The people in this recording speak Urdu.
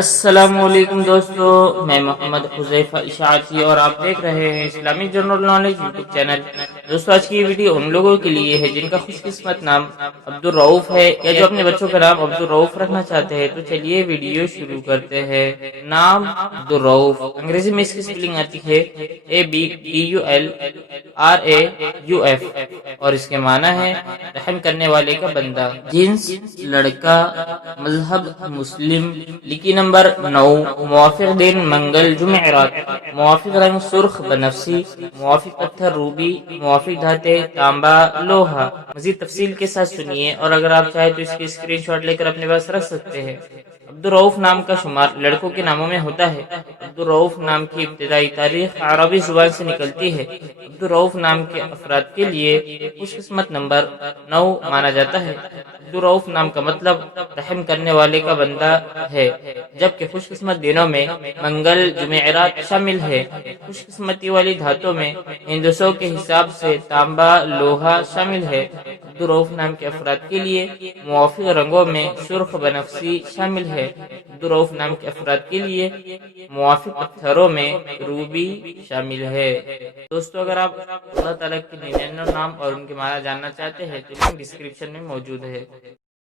السلام علیکم دوستو، میں محمد حذیفہ اشاعتی اور آپ دیکھ رہے ہیں Islamic general knowledge YouTube channel. دوستو آج کی یہ ویڈیو ان لوگوں کے لیے ہے جن کا خوش قسمت نام عبدالرؤف ہے یا جو اپنے بچوں کا نام عبدالرؤف رکھنا چاہتے ہیں۔ تو چلیے ویڈیو شروع کرتے ہیں۔ نام عبدالرؤف، انگریزی میں اس کی سپیلنگ آتی ہے ABDULRAUF اور اس کے معنی ہے رحم کرنے والے کا بندہ۔ جنس لڑکا، مذہب مسلم، لکی نمبر 9، موافق دن منگل جمعرات، موافق رنگ سرخ بنفسی، موافق پتھر روبی، موافق دھاتیں تانبا لوہا۔ مزید تفصیل کے ساتھ سنیے اور اگر آپ چاہیں تو اس کی اسکرین شاٹ لے کر اپنے پاس رکھ سکتے ہیں۔ عبدالرؤف نام کا شمار لڑکوں کے ناموں میں ہوتا ہے۔ عبدالرؤف نام کی ابتدائی تاریخ عربی زبان سے نکلتی ہے۔ عبدالرؤف نام کے افراد کے لیے خوش قسمت نمبر 9 مانا جاتا ہے۔ عبدالرؤف نام کا مطلب رحم کرنے والے کا بندہ ہے، جبکہ خوش قسمت دنوں میں منگل جمعرات شامل ہے۔ خوش قسمتی والی دھاتوں میں ہندسوں کے حساب سے تانبا لوہا شامل ہے۔ عبدالرؤف نام کے افراد کے لیے موافق رنگوں میں سرخ بنفسی شامل ہے۔ عبدالرؤف نام کے افراد کے لیے موافق پتھروں میں روبی شامل ہے۔ دوستو اگر آپ اللہ تعالیٰ کے 99 نام اور ان کے معنی جاننا چاہتے ہیں تو لنک ڈسکرپشن میں موجود ہے۔